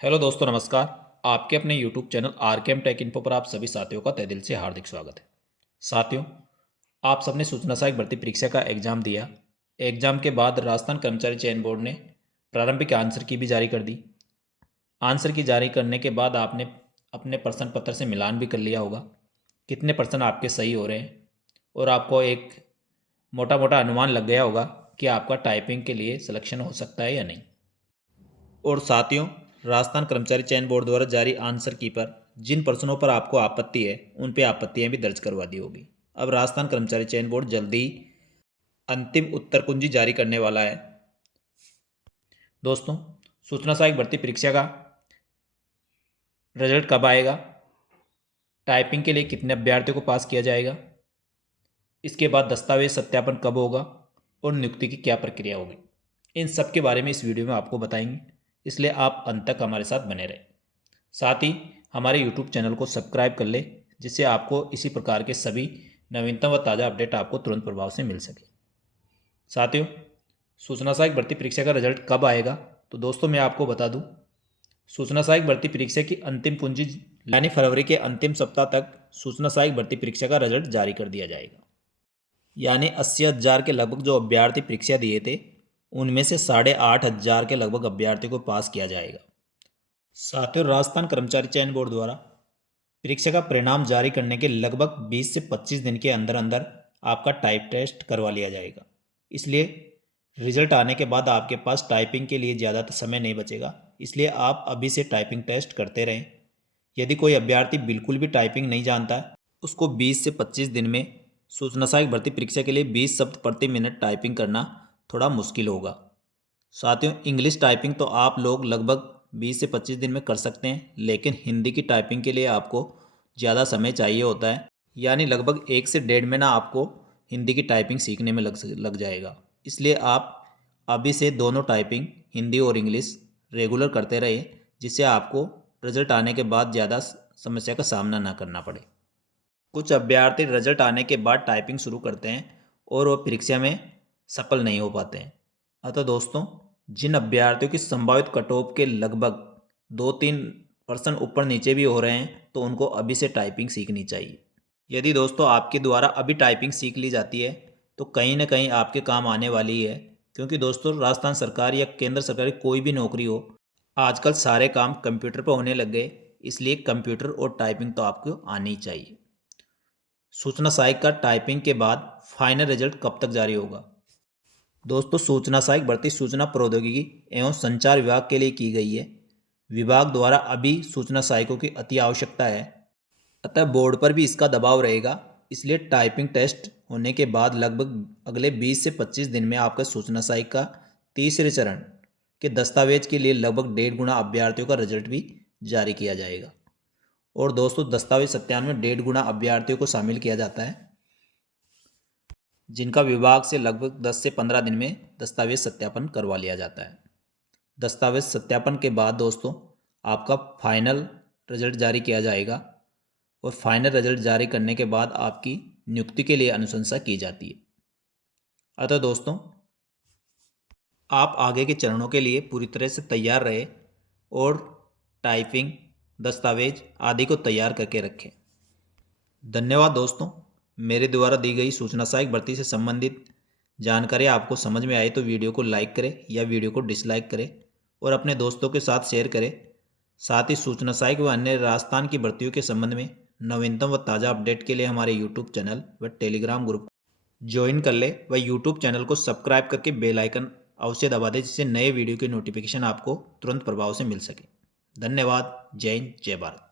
Hello दोस्तों, नमस्कार। आपके अपने यूट्यूब चैनल आर के एम टेक इन्फो पर आप सभी साथियों का तहे दिल से हार्दिक स्वागत है। साथियों, आप सबने सूचना सहायक भर्ती परीक्षा का एग्जाम दिया। एग्जाम के बाद राजस्थान कर्मचारी चयन बोर्ड ने प्रारंभिक आंसर की भी जारी कर दी। आंसर की जारी करने के बाद आपने अपने प्रश्न पत्र से मिलान भी कर लिया होगा, कितने प्रश्न आपके सही हो रहे हैं, और आपको एक मोटा मोटा अनुमान लग गया होगा कि आपका टाइपिंग के लिए सिलेक्शन हो सकता है या नहीं। और साथियों, राजस्थान कर्मचारी चयन बोर्ड द्वारा जारी आंसर की पर जिन प्रश्नों पर आपको आपत्ति है उन पे आपत्तियां भी दर्ज करवा दी होगी। अब राजस्थान कर्मचारी चयन बोर्ड जल्दी अंतिम उत्तर कुंजी जारी करने वाला है। दोस्तों, सूचना सहायक भर्ती परीक्षा का रिजल्ट कब आएगा, टाइपिंग के लिए कितने अभ्यर्थियों को पास किया जाएगा, इसके बाद दस्तावेज सत्यापन कब होगा और नियुक्ति की क्या प्रक्रिया होगी, इन सब के बारे में इस वीडियो में आपको बताएंगे। इसलिए आप अंत तक हमारे साथ बने रहें। साथ ही हमारे यूट्यूब चैनल को सब्सक्राइब कर ले, जिससे आपको इसी प्रकार के सभी नवीनतम व ताज़ा अपडेट आपको तुरंत प्रभाव से मिल सके। साथियों, सूचना सहायक भर्ती परीक्षा का रिजल्ट कब आएगा, तो दोस्तों मैं आपको बता दूं, सूचना सहायक भर्ती परीक्षा की अंतिम कुंजी यानी फरवरी के अंतिम सप्ताह तक सूचना सहायक भर्ती परीक्षा का रिजल्ट जारी कर दिया जाएगा। यानी 80,000 के लगभग जो अभ्यर्थी परीक्षा दिए थे, उनमें से 8,500 के लगभग अभ्यर्थियों को पास किया जाएगा। साथियों, राजस्थान कर्मचारी चयन बोर्ड द्वारा परीक्षा का परिणाम जारी करने के लगभग 20 से 25 दिन के अंदर अंदर आपका टाइप टेस्ट करवा लिया जाएगा। इसलिए रिजल्ट आने के बाद आपके पास टाइपिंग के लिए ज़्यादा समय नहीं बचेगा। इसलिए आप अभी से टाइपिंग टेस्ट करते रहें। यदि कोई अभ्यर्थी बिल्कुल भी टाइपिंग नहीं जानता है, उसको 20 से 25 दिन में सूचना सहायक भर्ती परीक्षा के लिए 20 शब्द प्रति मिनट टाइपिंग करना थोड़ा मुश्किल होगा। साथियों, इंग्लिश टाइपिंग तो आप लोग लगभग 20 से 25 दिन में कर सकते हैं, लेकिन हिंदी की टाइपिंग के लिए आपको ज़्यादा समय चाहिए होता है। यानी लगभग 1 से 1.5 महीना आपको हिंदी की टाइपिंग सीखने में लग जाएगा। इसलिए आप अभी से दोनों टाइपिंग हिंदी और इंग्लिश रेगुलर करते रहे, जिससे आपको रिजल्ट आने के बाद ज़्यादा समस्या का सामना ना करना पड़े। कुछ अभ्यर्थी रिजल्ट आने के बाद टाइपिंग शुरू करते हैं और वो परीक्षा में सफल नहीं हो पाते हैं। अतः दोस्तों, जिन अभ्यर्थियों की संभावित कट ऑफ के लगभग 2-3% ऊपर नीचे भी हो रहे हैं, तो उनको अभी से टाइपिंग सीखनी चाहिए। यदि दोस्तों आपके द्वारा अभी टाइपिंग सीख ली जाती है, तो कहीं ना कहीं आपके काम आने वाली ही है। क्योंकि दोस्तों, राजस्थान सरकार या केंद्र सरकार की कोई भी नौकरी हो, आजकल सारे काम कंप्यूटर पर होने लग गए। इसलिए कंप्यूटर और टाइपिंग तो आपको आनी चाहिए। सूचना सहायक का टाइपिंग के बाद फाइनल रिजल्ट कब तक जारी होगा? दोस्तों, सूचना सहायक भर्ती सूचना प्रौद्योगिकी एवं संचार विभाग के लिए की गई है। विभाग द्वारा अभी सूचना सहायकों की अति आवश्यकता है, अतः बोर्ड पर भी इसका दबाव रहेगा। इसलिए टाइपिंग टेस्ट होने के बाद लगभग अगले 20 से 25 दिन में आपका सूचना सहायक का तीसरे चरण के दस्तावेज के लिए लगभग 1.5 गुना अभ्यर्थियों का रिजल्ट भी जारी किया जाएगा। और दोस्तों, दस्तावेज सत्यापन में 1.5 गुना अभ्यर्थियों को शामिल किया जाता है, जिनका विभाग से लगभग 10 से 15 दिन में दस्तावेज सत्यापन करवा लिया जाता है। दस्तावेज सत्यापन के बाद दोस्तों आपका फाइनल रिजल्ट जारी किया जाएगा, और फाइनल रिजल्ट जारी करने के बाद आपकी नियुक्ति के लिए अनुशंसा की जाती है। अतः दोस्तों, आप आगे के चरणों के लिए पूरी तरह से तैयार रहे और टाइपिंग, दस्तावेज आदि को तैयार करके रखें। धन्यवाद दोस्तों। मेरे द्वारा दी गई सूचना सहायक भर्ती से संबंधित जानकारी आपको समझ में आए तो वीडियो को लाइक करें या वीडियो को डिसलाइक करें और अपने दोस्तों के साथ शेयर करें। साथ ही सूचना सहायक व अन्य राजस्थान की भर्तियों के संबंध में नवीनतम व ताज़ा अपडेट के लिए हमारे यूट्यूब चैनल व टेलीग्राम ग्रुप ज्वाइन कर ले व यूट्यूब चैनल को सब्सक्राइब करके बेल आइकन अवश्य दबा दें, जिससे नए वीडियो की नोटिफिकेशन आपको तुरंत प्रभाव से मिल सके। धन्यवाद। जय हिंद, जय भारत।